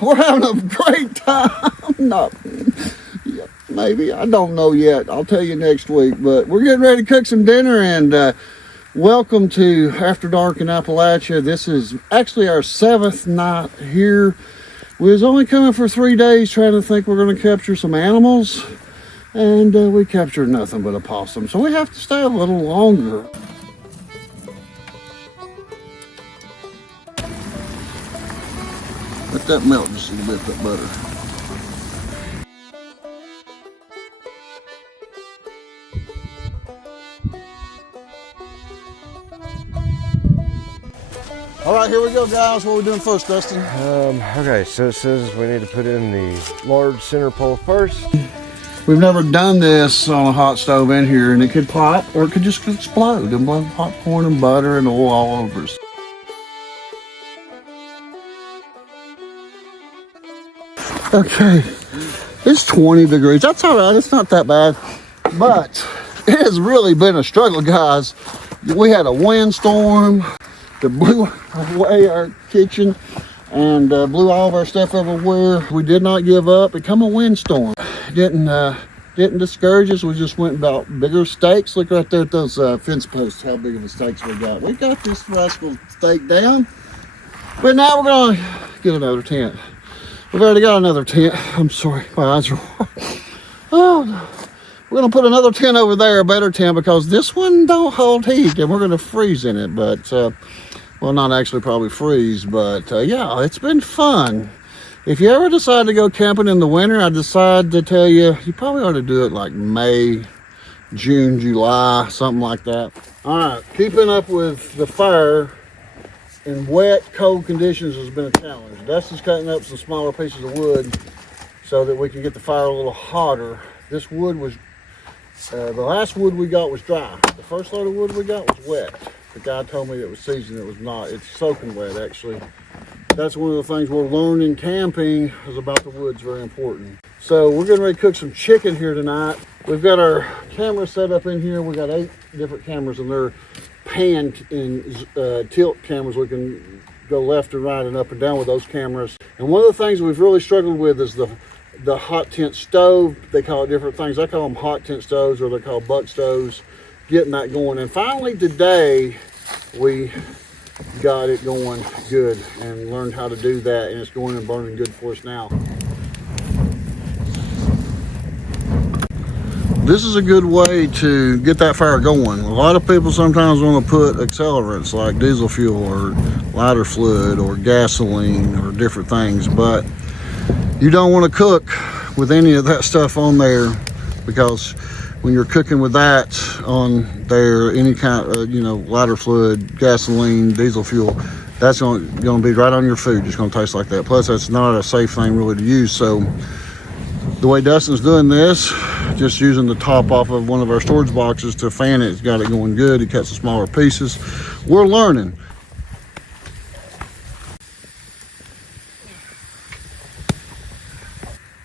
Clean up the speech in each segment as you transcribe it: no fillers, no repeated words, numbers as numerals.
we're having a great time. Not, yeah, maybe, I don't know yet. I'll tell you next week. But we're getting ready to cook some dinner, and welcome to After Dark in Appalachia. This is actually our 7th night here. We was only coming for 3 days, trying to think we're going to capture some animals, and we captured nothing but a possum. So we have to stay a little longer. Let that melt just a little bit, that butter. All right, here we go, guys. What are we doing first, Dustin? Okay, so it says we need to put in the large center pole first. We've never done this on a hot stove in here, and it could pop or it could just explode and blow popcorn and butter and oil all over us. Okay, it's 20 degrees. That's all right. It's not that bad, but it has really been a struggle, guys. We had a windstorm that blew away our kitchen and blew all of our stuff everywhere. We did not give up. It come a windstorm. Didn't discourage us. We just went about bigger stakes. Look right there at those fence posts, how big of a stakes we got. We got this rascal stake down, but now we're gonna get another tent. We've already got another tent. I'm sorry, my eyes are oh. We're gonna put another tent over there, a better tent, because this one don't hold heat, and we're gonna freeze in it. But well, not actually probably freeze, but yeah, it's been fun. If you ever decide to go camping in the winter, I decide to tell you, you probably ought to do it like May, June, July, something like that. All right, keeping up with the fire in wet, cold conditions has been a challenge. Dustin's cutting up some smaller pieces of wood so that we can get the fire a little hotter. This wood was, the last wood we got was dry. The first load of wood we got was wet. The guy told me it was seasoned. It was not. It's soaking wet, actually. That's one of the things we're learning camping is about the wood's very important. So we're getting ready to cook some chicken here tonight. We've got our camera set up in here. We got 8 different cameras, and they're pan and tilt cameras. We can go left and right and up and down with those cameras. And one of the things we've really struggled with is the hot tent stove. They call it different things. I call them hot tent stoves, or they're called buck stoves. Getting that going, and finally today we got it going good and learned how to do that, and it's going and burning good for us now. This is a good way to get that fire going. A lot of people sometimes want to put accelerants like diesel fuel or lighter fluid or gasoline or different things, but you don't want to cook with any of that stuff on there, because when you're cooking with that on there, any kind of, lighter fluid, gasoline, diesel fuel, that's going to be right on your food. It's going to taste like that. Plus, that's not a safe thing really to use. So the way Dustin's doing this, just using the top off of one of our storage boxes to fan it, it's got it going good. He cuts the smaller pieces. We're learning.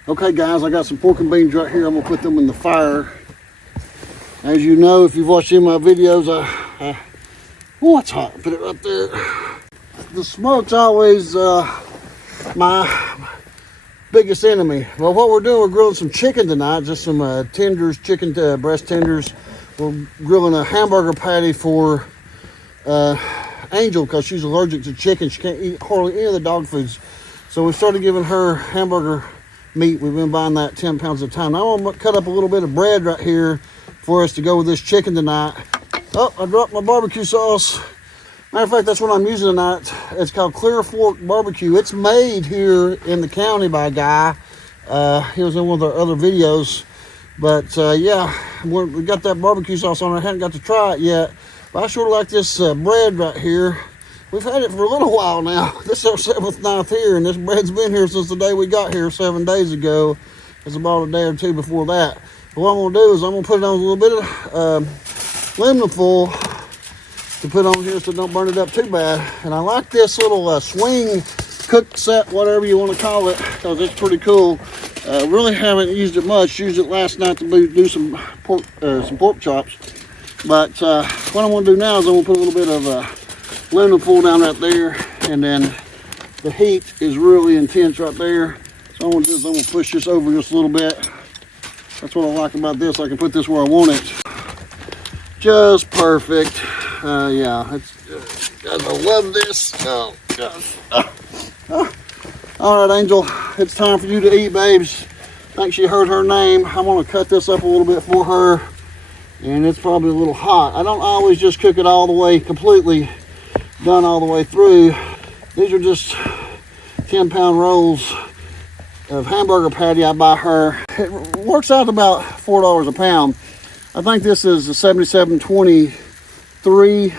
Okay, guys, I got some pork and beans right here. I'm going to put them in the fire. As you know, if you've watched any of my videos, oh, it's hot. Put it right there. The smoke's always my biggest enemy. Well, what we're doing, we're grilling some chicken tonight, just some tenders, chicken breast tenders. We're grilling a hamburger patty for Angel, because she's allergic to chicken. She can't eat hardly any of the dog foods. So we started giving her hamburger meat. We've been buying that 10 pounds at a time. Now I'm going to cut up a little bit of bread right here for us to go with this chicken tonight. Oh, I dropped my barbecue sauce. Matter of fact, that's what I'm using tonight. It's called Clear Fork Barbecue. It's made here in the county by a guy. He was in one of our other videos. But yeah, we got that barbecue sauce on. I haven't got to try it yet. But I sure like this bread right here. We've had it for a little while now. This is our 7th night here, and this bread's been here since the day we got here 7 days ago. It's about a day or two before that. What I'm going to do is I'm going to put it on a little bit of aluminum foil to put on here so don't burn it up too bad. And I like this little swing cook set, whatever you want to call it, because it's pretty cool. Really haven't used it much. Used it last night to do some pork chops. But what I'm going to do now is I'm going to put a little bit of aluminum foil down right there, and then the heat is really intense right there. So I'm gonna do is I'm gonna push this over just a little bit. That's what I like about this. I can put this where I want it. Just perfect. Yeah, guys, I love this. Oh, gosh. All right, Angel, it's time for you to eat, babes. I think she heard her name. I'm gonna cut this up a little bit for her. And it's probably a little hot. I don't always just cook it all the way, completely done all the way through. These are just 10-pound rolls of hamburger patty I buy her. It works out about $4 a pound. I think this is a 77-23,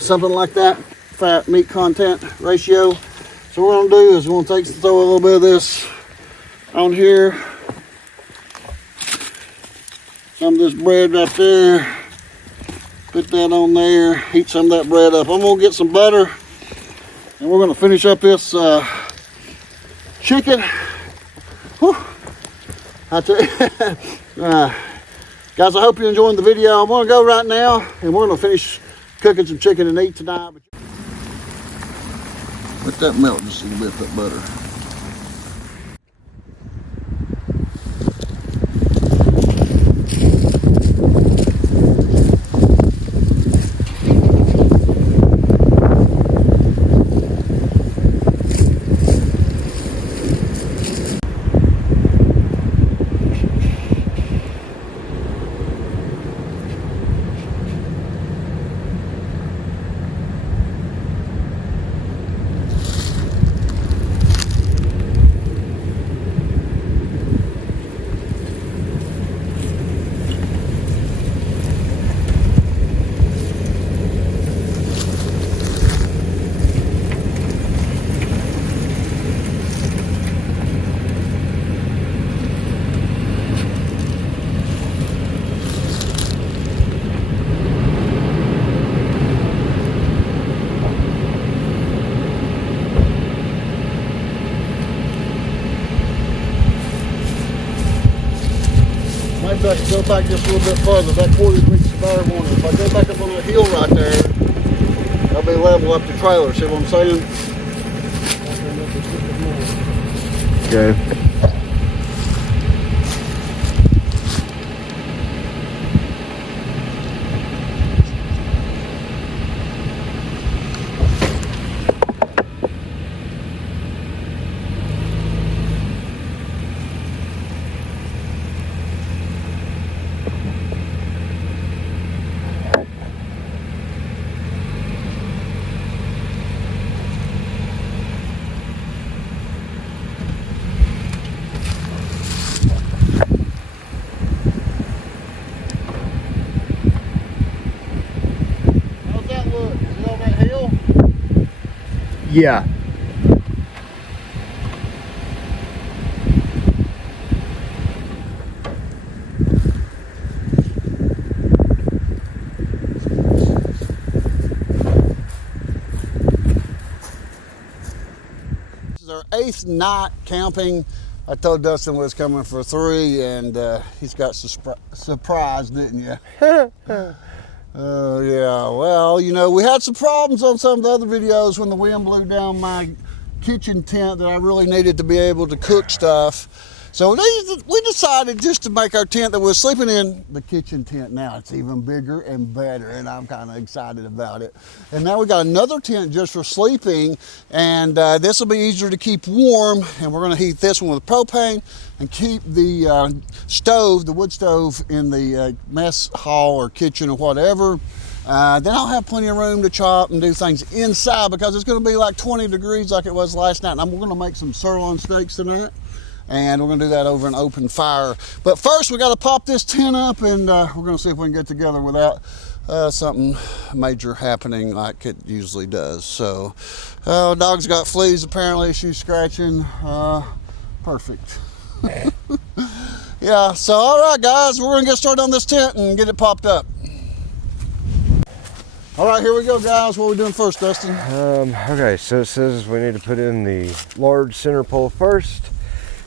something like that, fat meat content ratio. So what we're gonna do is we're gonna throw a little bit of this on here. Some of this bread right there. Put that on there. Heat some of that bread up. I'm gonna get some butter and we're gonna finish up this chicken. Whew. I tell you, guys, I hope you're enjoying the video. I'm gonna go right now and we're gonna finish cooking some chicken and eat tonight. Let that melt just a little bit, that butter. Maybe I can go back just a little bit further. That quarter reaches the bare one. If I go back up on that hill right there, that'll be level up the trailer. See what I'm saying? Okay. Yeah. This is our 8th night camping. I told Dustin we was coming for 3 and he's got surprised, didn't you? Oh yeah, well, you know, we had some problems on some of the other videos when the wind blew down my kitchen tent that I really needed to be able to cook stuff. So we decided just to make our tent that we're sleeping in the kitchen tent now. It's even bigger and better, and I'm kind of excited about it. And now we got another tent just for sleeping, and this will be easier to keep warm. And we're going to heat this one with propane and keep the stove, the wood stove, in the mess hall or kitchen or whatever. Then I'll have plenty of room to chop and do things inside because it's going to be like 20 degrees like it was last night. And I'm going to make some sirloin steaks tonight. And we're gonna do that over an open fire. But first we gotta pop this tent up and we're gonna see if we can get together without something major happening like it usually does. So, dog's got fleas apparently, she's scratching. Perfect. Yeah, so all right guys, we're gonna get started on this tent and get it popped up. All right, here we go guys. What are we doing first, Dustin? Okay, so it says we need to put in the large center pole first,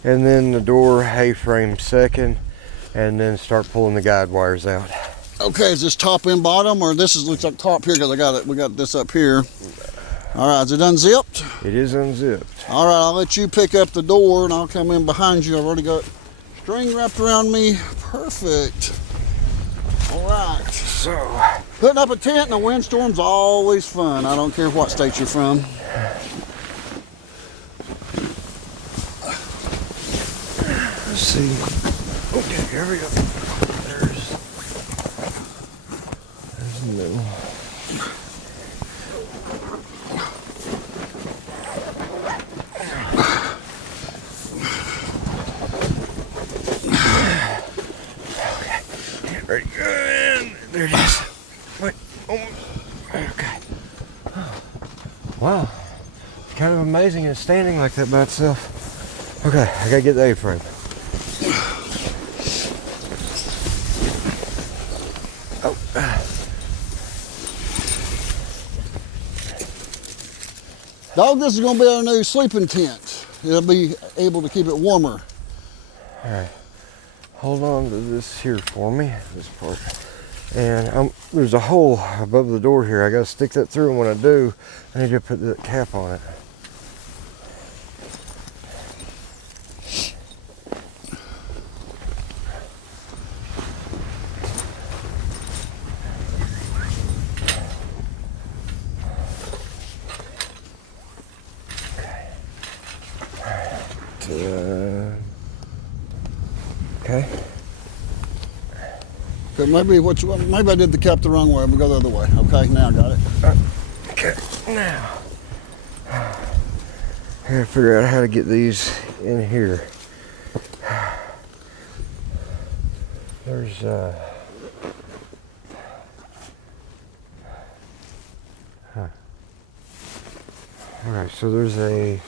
and then the door A-frame second, and then start pulling the guide wires out. Okay, is this top and bottom, or this looks like top here because we got this up here. All right, is it unzipped? It is unzipped. All right, I'll let you pick up the door and I'll come in behind you. I've already got string wrapped around me. Perfect. All right. So, putting up a tent in a windstorm's always fun. I don't care what state you're from. Let's see. Okay, here we go. There's the middle. Okay, ready. And there it is. Wait. Oh. Okay. Wow. Kind of amazing it's standing like that by itself. Okay, I gotta get the A-frame. Dog, this is going to be our new sleeping tent. It'll be able to keep it warmer. All right, hold on to this here for me, this part. And there's a hole above the door here. I got to stick that through, and when I do, I need to put the cap on it. Okay. But maybe I did the cap the wrong way. We'll go the other way. Okay, now I got it. Okay, now I gotta figure out how to get these in here. There's Alright, so there's a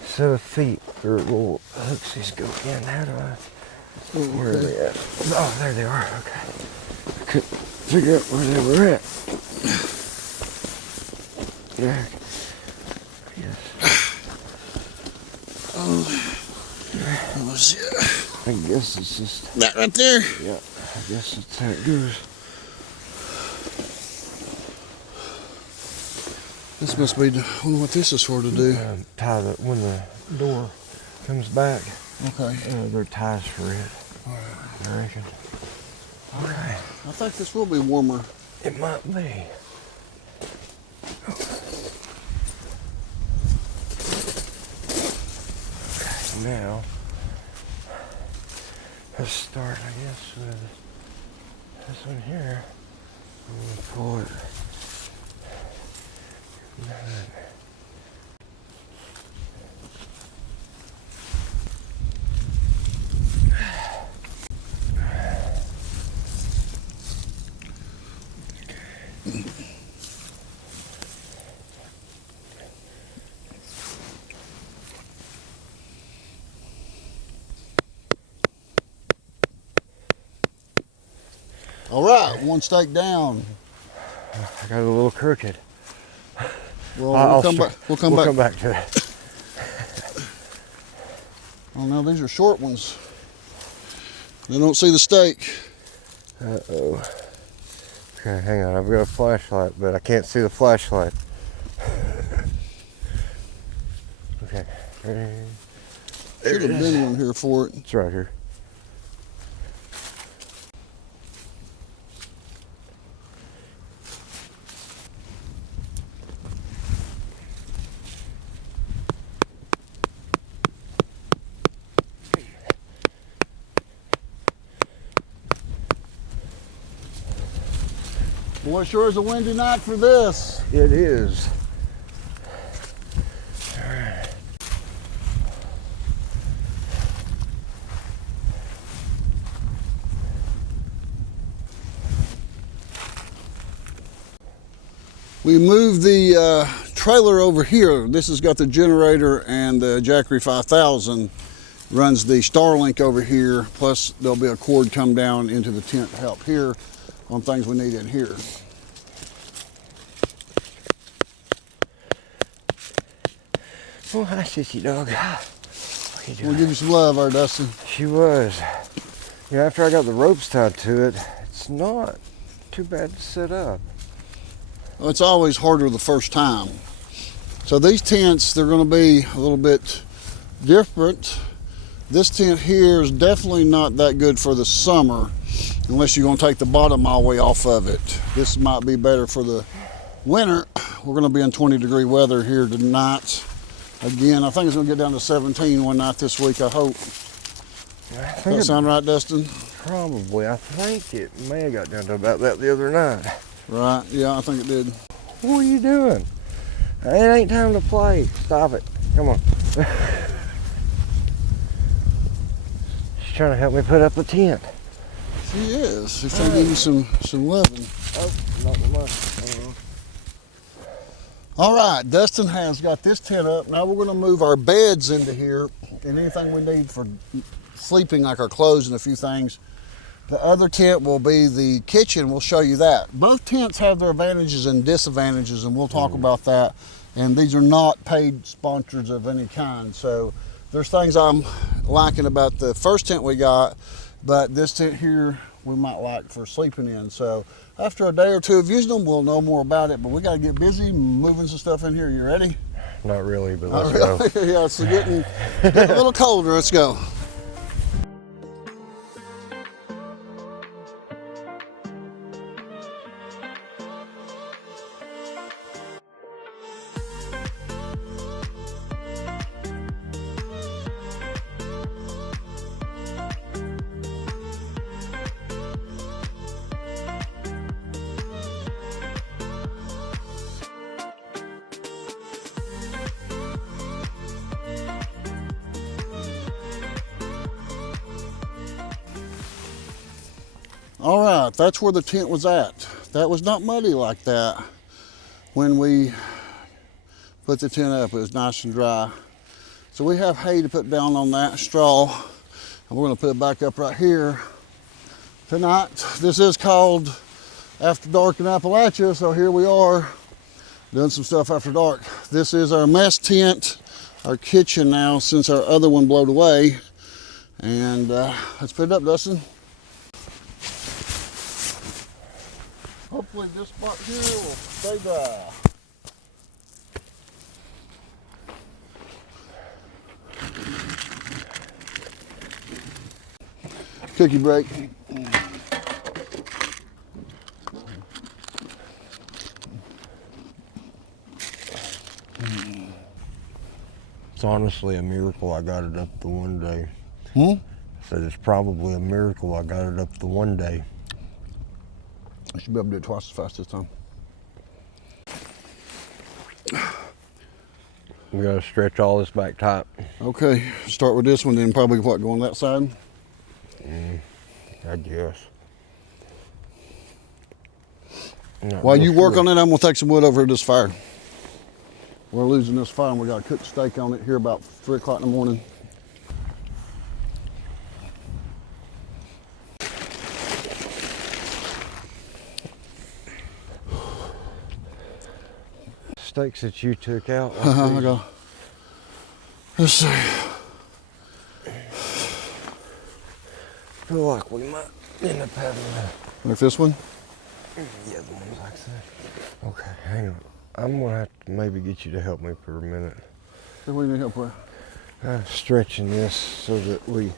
set of feet or little hooksies go in. How do I? Where are they at? Oh, there they are. Okay. I couldn't figure out where they were at. Yeah. Yes. I guess it's just that right there. Yeah. I guess that's how it goes. This must be. I wonder what this is for to do. Tie the when the door comes back. Okay. There are ties for it. All right. I reckon. Okay. I think this will be warmer. It might be. Okay, now let's start, I guess, with this one here. I'm gonna pull it. All right, one stake down. I got it a little crooked. Well, we'll come back. We'll come back to it. Oh no, these are short ones. They don't see the stake. Uh-oh. Okay, hang on. I've got a flashlight, but I can't see the flashlight. Okay. Should have been one here for it. It's right here. Boy, sure is a windy night for this. It is. All right. We moved the trailer over here. This has got the generator and the Jackery 5000 runs the Starlink over here. Plus there'll be a cord come down into the tent to help here on things we need in here. Oh, hi, sissy dog. What are you doing? We'll give you some love there, Dustin. She was. You know, after I got the ropes tied to it, it's not too bad to set up. It's always harder the first time. So these tents, they're going to be a little bit different. This tent here is definitely not that good for the summer unless you're going to take the bottom all the way off of it. This might be better for the winter. We're going to be in 20-degree weather here tonight. Again, I think it's going to get down to 17 one night this week, I hope. Does that sound right, Dustin? Probably. I think it may have got down to about that the other night. Right, yeah, I think it did. What are you doing? It ain't time to play. Stop it. Come on. She's trying to help me put up a tent. She is. She's trying to give you some loving. Oh, not the much. All right, Dustin has got this tent up. Now we're going to move our beds into here and anything we need for sleeping, like our clothes and a few things. The other tent will be the kitchen. We'll show you that. Both tents have their advantages and disadvantages, and we'll talk about that. And these are not paid sponsors of any kind. So there's things I'm liking about the first tent we got, but this tent here we might like for sleeping in. So after a day or two of using them, we'll know more about it, but we got to get busy moving some stuff in here. You ready? Not really, but let's go. Yeah, it's getting a little colder. Let's go. All right, that's where the tent was at. That was not muddy like that when we put the tent up. It was nice and dry. So we have hay to put down on that straw, and we're gonna put it back up right here tonight. This is called After Dark in Appalachia, so here we are doing some stuff after dark. This is our mess tent, our kitchen now, since our other one blowed away. And let's put it up, Dustin. Hopefully this spot here will stay dry. Cookie break. It's honestly a miracle I got it up the one day. Hmm? I said it's probably a miracle I got it up the one day. I should be able to do it twice as fast this time. We gotta stretch all this back tight. Okay, start with this one, then probably what, go on that side? I guess. While you work on it, I'm gonna take some wood over to this fire. We're losing this fire and we gotta cook steak on it here about 3 o'clock in the morning. Steaks that you took out. I go. Let's see. Feel like we might end up having Like this one? yeah, the ones like that. Okay, hang on. I'm gonna have to maybe get you to help me for a minute. What do you need help with? Stretching this so that we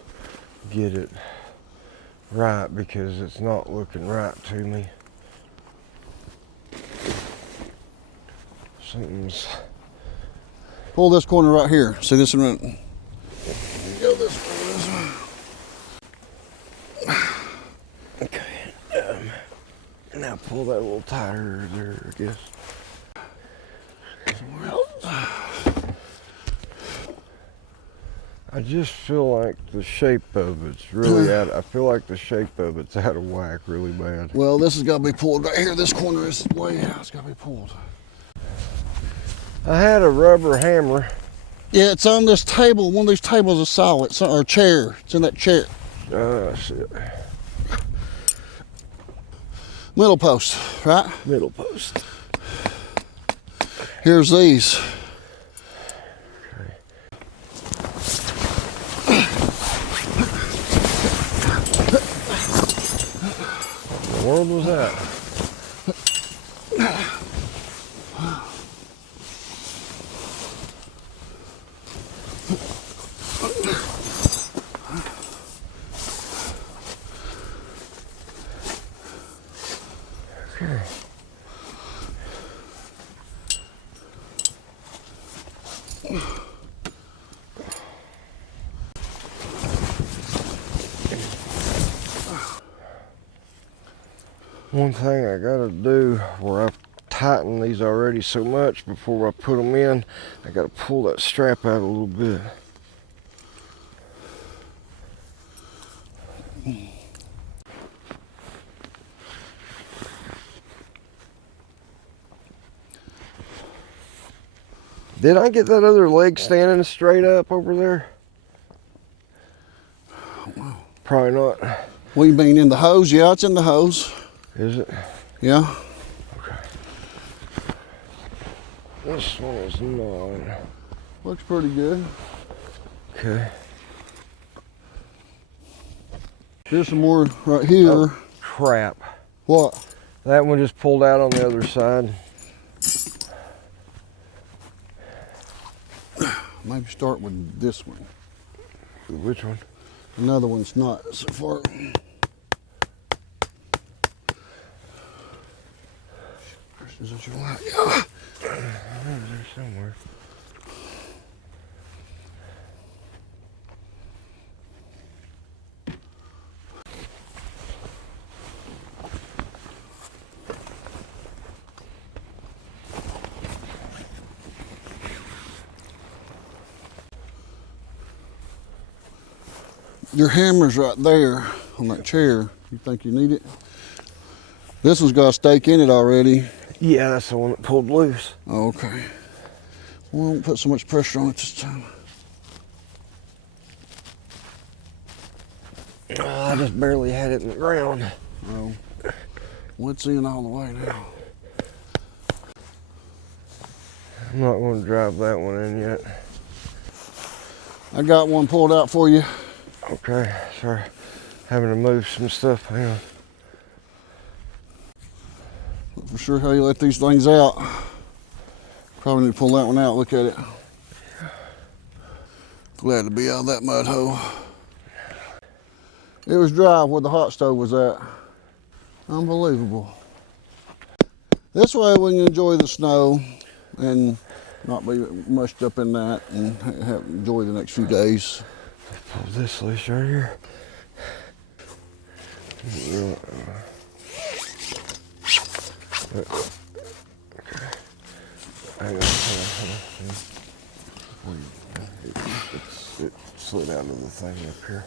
get it right because it's not looking right to me. Something's. Pull this corner right here. See this one? Right? Go this one. Okay. Now pull that a little tighter there, I guess. I just feel like the shape of it's really out. I feel like the shape of it's out of whack really bad. Well, this has got to be pulled right here. This corner is way out. It's got to be pulled. I had a rubber hammer. Yeah, it's on this table. One of these tables is solid. Or chair. It's in that chair. Shit. Middle post, right? Middle post. Here's these. What in the world was that? One thing I gotta do where I've tightened these already so much before I put them in, I gotta pull that strap out a little bit. Did I get that other leg standing straight up over there? Probably not. What do you mean, in the hose? Yeah, it's in the hose. Is it? Yeah. Okay. This one is not. Looks pretty good. Okay. Here's some more right here. Oh, crap. What? That one just pulled out on the other side. Maybe start with this one. Which one? Another one's not so far. Is that your light? Yeah. Over there somewhere. Your hammer's right there on that chair. You think you need it? This one's got a stake in it already. Yeah, that's the one that pulled loose. Oh, okay. We won't put so much pressure on it this time. Oh, I just barely had it in the ground. Oh, well, it's in all the way now. I'm not going to drive that one in yet. I got one pulled out for you. Okay, sorry. Having to move some stuff. Hang on. Not for sure how you let these things out. Probably need to pull that one out. Look at it. Glad to be out of that mud hole. It was dry where the hot stove was at. Unbelievable. This way we can enjoy the snow and not be mushed up in that and enjoy the next few days. Pull this loose right here. Okay. Hang on. It slid out of the thing up here.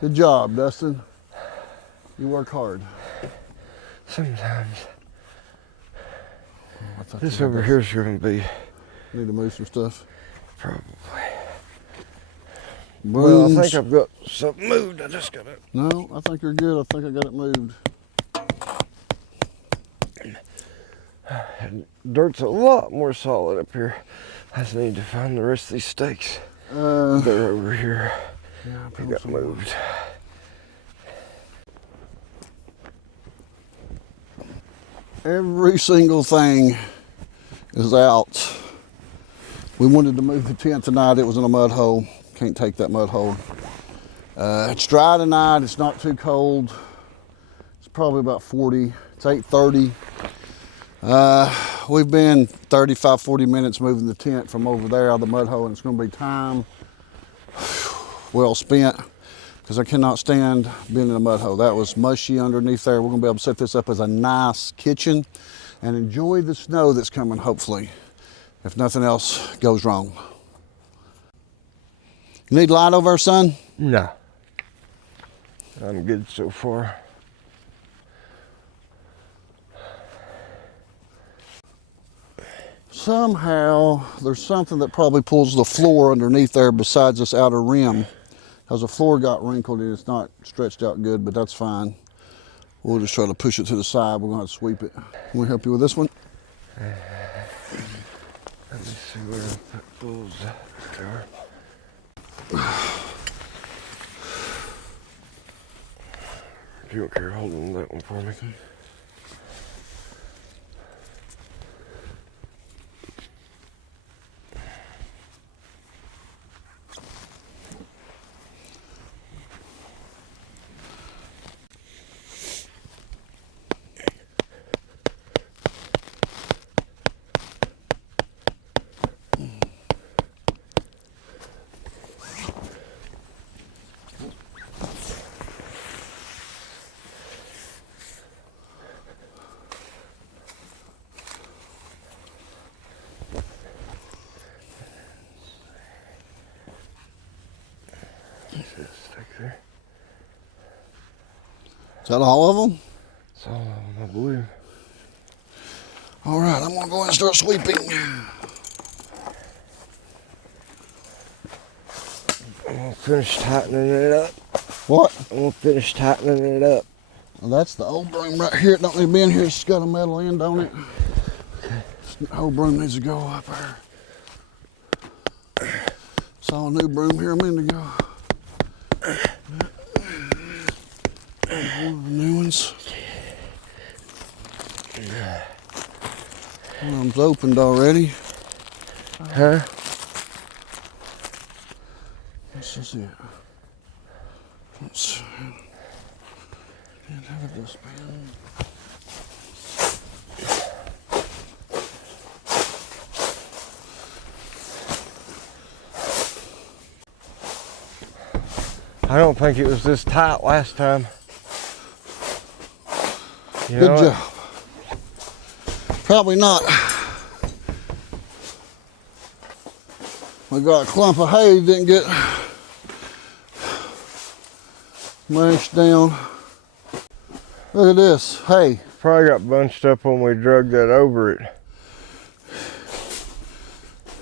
Good job, Dustin. You work hard. Sometimes. This over here is going to be. Need to move some stuff. Probably. Brooms. Well, I think I've got something moved. I just got it. No, I think you're good. I think I got it moved. Dirt's a lot more solid up here. I just need to find the rest of these stakes. They're over here. Yeah, They got moved. Every single thing is out. We wanted to move the tent tonight. It was in a mud hole. Can't take that mud hole. It's dry tonight. It's not too cold. It's probably about 40. It's 8:30. We've been 35, 40 minutes moving the tent from over there out of the mud hole, and it's going to be time well spent because I cannot stand being in a mud hole. That was mushy underneath there. We're going to be able to set this up as a nice kitchen and enjoy the snow that's coming, hopefully, if nothing else goes wrong. You need light over there, son? No. I'm good so far. Somehow there's something that probably pulls the floor underneath there besides this outer rim, because the floor got wrinkled and it's not stretched out good, but that's fine. We'll just try to push it to the side. We're going to have to sweep it. Can we help you with this one? Let me see where the bulls are. If you don't care, hold on that one for me. Let's stick there. Is that all of them? That's all of them, I believe. All right, I'm gonna go ahead and start sweeping. I'm gonna finish tightening it up. What? I'm gonna finish tightening it up. Well, that's the old broom right here. It don't need to be in here. It's got a metal end on it. Okay. The old broom needs to go up there. Saw a new broom here a minute ago. One of the new ones. One of them's opened already. Huh? This is it. Let's can't have a dustpan. I don't think it was this tight last time. You Good know job. Probably not. We got a clump of hay didn't get mashed down. Look at this hay. Probably got bunched up when we drug that over it.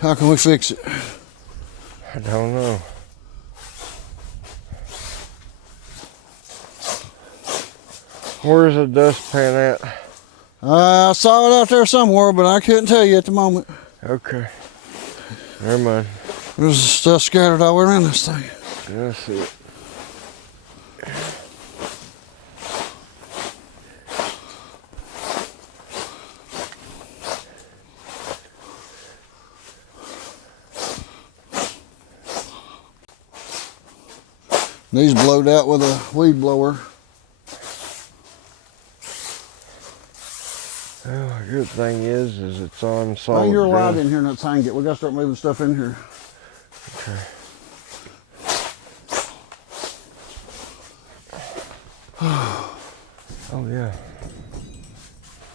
How can we fix it? I don't know. Where's the dustpan at? I saw it out there somewhere, but I couldn't tell you at the moment. Okay. Never mind. There's stuff scattered all around this thing. That's it. These blowed out with a weed blower. Well, the good thing is it's on solid Hang your light ground. in here and let's hang it. We gotta start moving stuff in here. Okay. Oh yeah.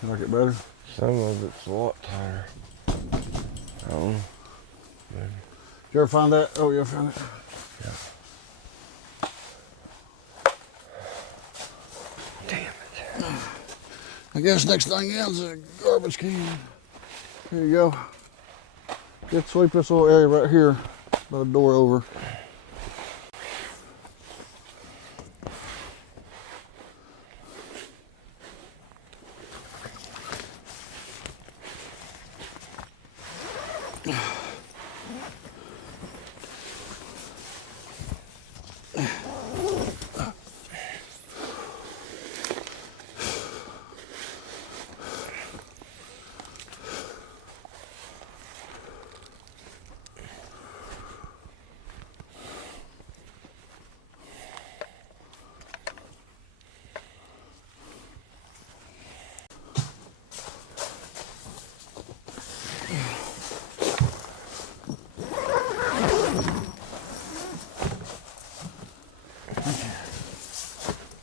You like it better? Some of it's a lot tighter. Oh. Did you ever find that? Oh, you ever found it? Yeah. Damn it. I guess next thing is a garbage can. Here you go. Just sweep this little area right here by the door over.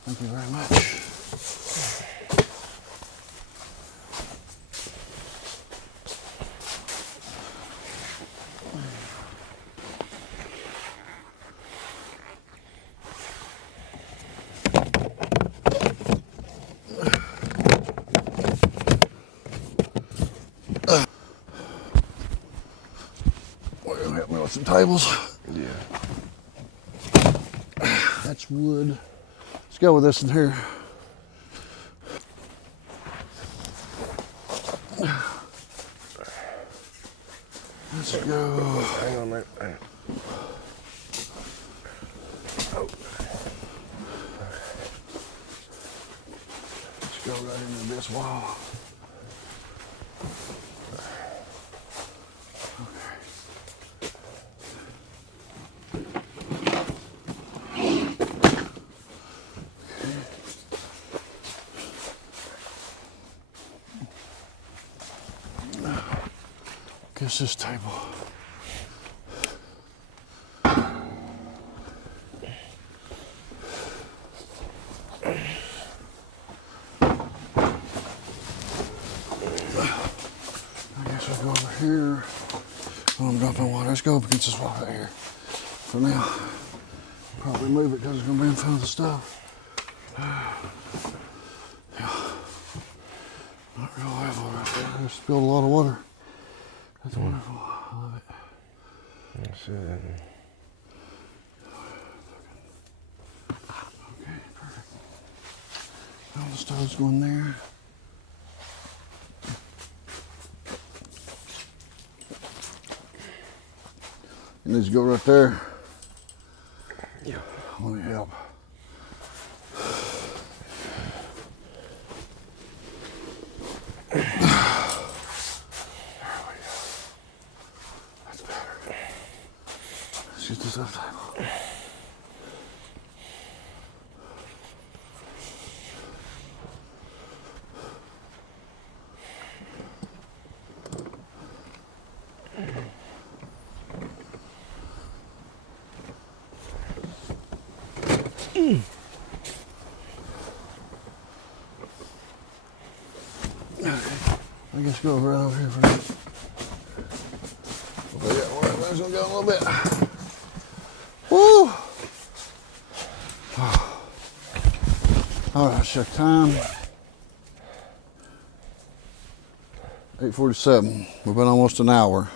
Thank you very much. Well, you'll help me with some tables. Yeah. That's wood. Let's go with this in here. Let's go. Hang on there. Hang on. Let's go right into this wall. Guess this table. I guess I'll go over here. Oh, I'm dumping water. Let's go up against this wall right here for now. Probably move it because it's gonna be in front of the stove. Yeah. Not real level right there. I just spilled a lot of water. That's wonderful. I love it. That's it. Okay, perfect. Now the stove's going there. It needs to go right there. Yeah. Let me help. There we go. That's better. Let's get this other table. Okay, I guess go right over here for now. Okay, yeah, we're gonna go a little bit. Woo! All right, check time. 8:47. We've been almost an hour.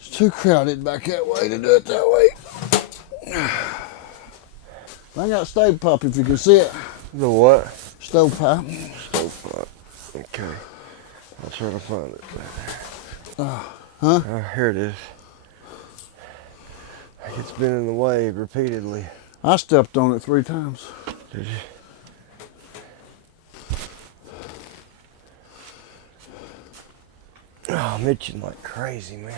It's too crowded back that way to do it that way. I got stove pipe if you can see it. The what? Stove pipe. Stovepipe. Okay. I'll try to find it. Huh? Here it is. It's been in the way repeatedly. I stepped on it 3 times. Did you? Oh, I'm itching like crazy, man.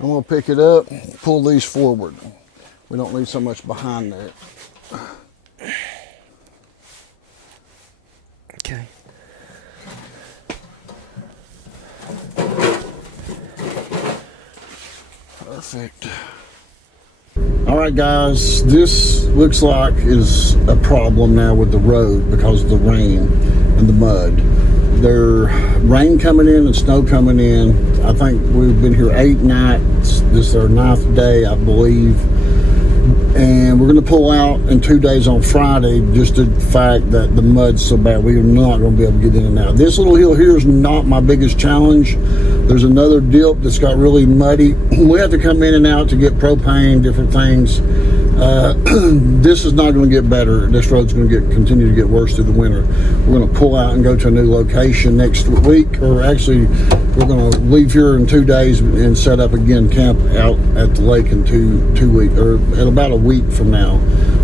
I'm gonna pick it up, pull these forward. We don't need so much behind there. Okay. Perfect. All right, guys, this looks like is a problem now with the road because of the rain and the mud. There's rain coming in and snow coming in. I think we've been here 8 nights. This is our 9th day, I believe. And we're going to pull out in 2 days on Friday, just the fact that the mud's so bad. We are not going to be able to get in and out. This little hill here is not my biggest challenge. There's another dip that's got really muddy. We have to come in and out to get propane, different things. This is not going to get better. This road's going to continue to get worse through the winter. We're going to pull out and go to a new location next week, or actually we're going to leave here in 2 days and set up again camp out at the lake in two weeks, or at about a week from now.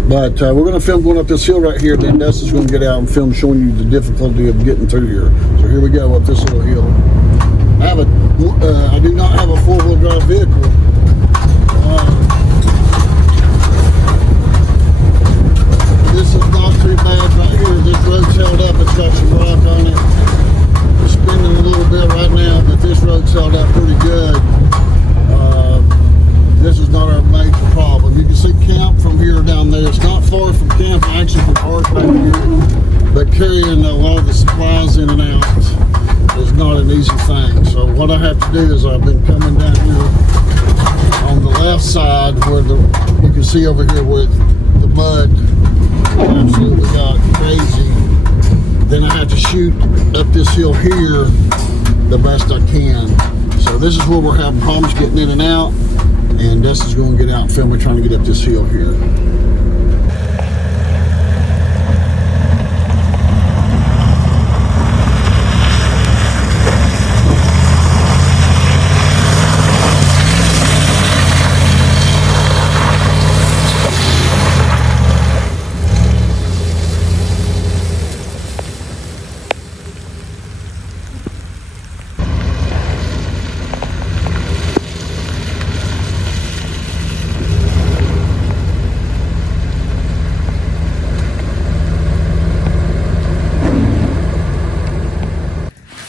But we're going to film going up this hill right here. Then Dustin's going to get out and film showing you the difficulty of getting through here. So here we go up this little hill. I do not have a 4-wheel drive vehicle. This is not too bad right here. This road's held up. It's got some rock on it. It's spinning a little bit right now, but this road's held up pretty good. This is not our major problem. You can see camp from here down there. It's not far from camp, actually, from our back here. But carrying a lot of the supplies in and out is not an easy thing. So what I have to do is I've been coming down here on the left side where you can see over here where the mud absolutely got crazy. Then I have to shoot up this hill here the best I can. So this is where we're having problems getting in and out, and this is going to get out and film me trying to get up this hill here.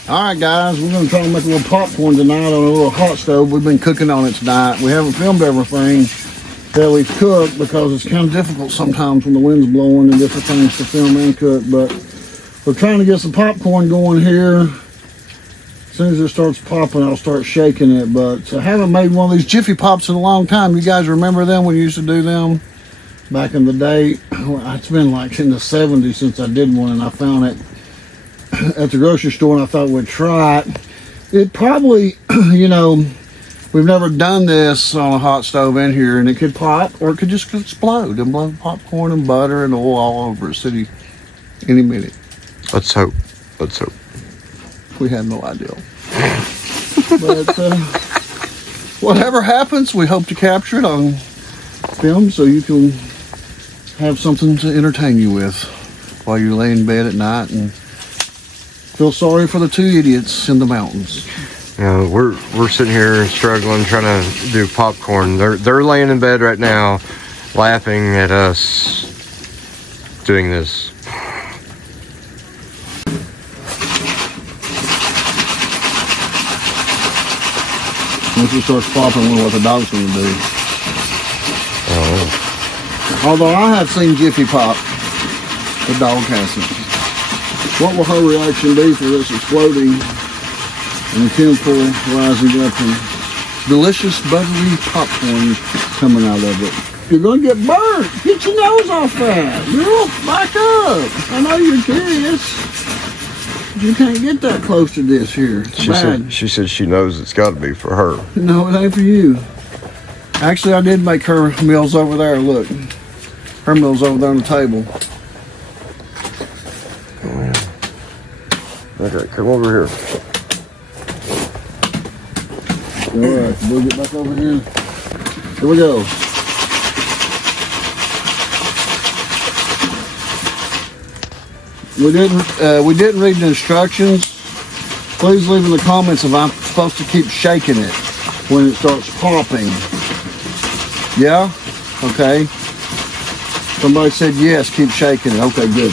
All right, guys, we're going to try to make a little popcorn tonight on a little hot stove. We've been cooking on it tonight. We haven't filmed everything that we've cooked because it's kind of difficult sometimes when the wind's blowing and different things to film and cook. But we're trying to get some popcorn going here. As soon as it starts popping, I'll start shaking it. But I haven't made one of these Jiffy Pops in a long time. You guys remember them when you used to do them back in the day? It's been like in the 70s since I did one, and I found it at the grocery store, and I thought we'd try it. It probably, you know, we've never done this on a hot stove in here, and it could pop or it could just explode and blow popcorn and butter and oil all over the city any minute. Let's hope. Let's hope. We had no idea. But whatever happens, we hope to capture it on film so you can have something to entertain you with while you lay in bed at night and feel sorry for the two idiots in the mountains. You know, we're sitting here struggling, trying to do popcorn. They're laying in bed right now, laughing at us doing this. Once it starts popping, I wonder what the dog's going to do. Oh. Although I have seen Jiffy Pop, the dog hasn't. What will her reaction be for this exploding and the chemical rising up and delicious buttery popcorn coming out of it? You're going to get burnt. Get your nose off that. Girl, back up. I know you're curious. You can't get that close to this here. She said she knows it's got to be for her. No, it ain't for you. Actually, I did make her meals over there. Look, her meals over there on the table. Okay, come over here. All right, we'll get back over here. Here we go. We didn't read the instructions. Please leave in the comments if I'm supposed to keep shaking it when it starts popping. Yeah? Okay. Somebody said yes, keep shaking it. Okay, good.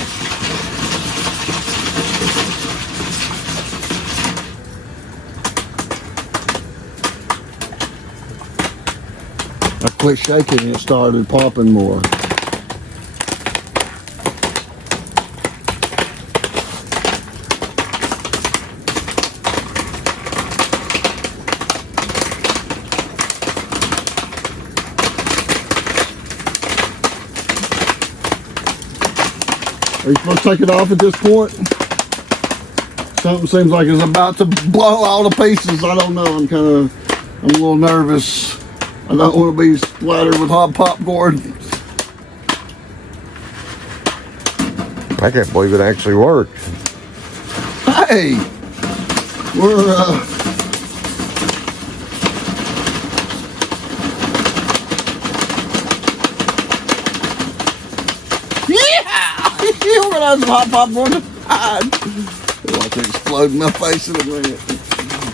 I quit shaking and it started popping more. Are you supposed to take it off at this point? Something seems like it's about to blow all to pieces. I don't know. I'm a little nervous. I don't want to be splattered with hot popcorn. I can't believe it actually worked. Hey, we're yeah, we're gonna have some hot popcorn to hide. It'll watch it explode in my face in a minute.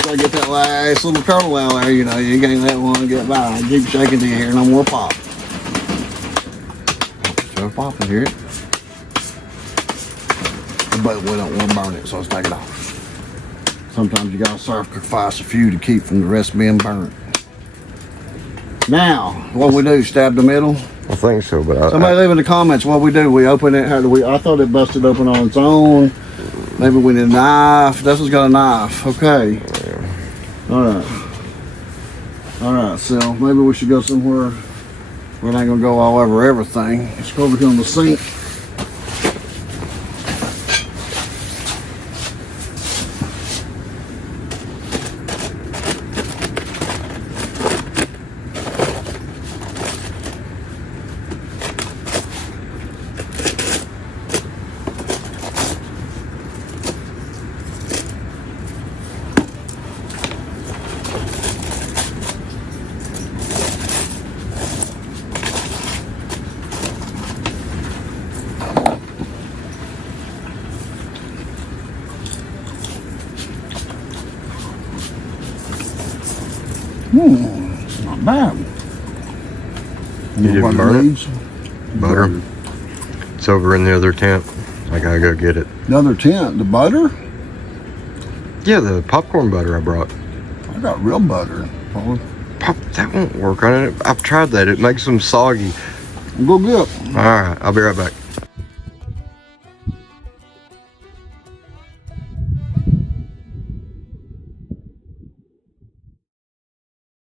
I get that last little kernel out there, you know, you can't let one get by. Keep shaking till you hear no more pop. Still popping, hear it? But we don't want to burn it, so let's take it off. Sometimes you gotta sacrifice a few to keep from the rest being burnt. Now, what we do, stab the middle? I think so, but somebody leave in the comments what we do. We open it, how do we? I thought it busted open on its own. Maybe we need a knife. Dustin's got a knife. Okay. All right. All right, so maybe we should go somewhere where it ain't gonna go all over everything. Let's go over here on the sink. Not bad. You didn't burn it? Butter. Butter. It's over in the other tent. I gotta go get it. The other tent, the butter? Yeah, the popcorn butter I brought. I got real butter. That won't work on it. I've tried that. It makes them soggy. Go get it. All right, I'll be right back.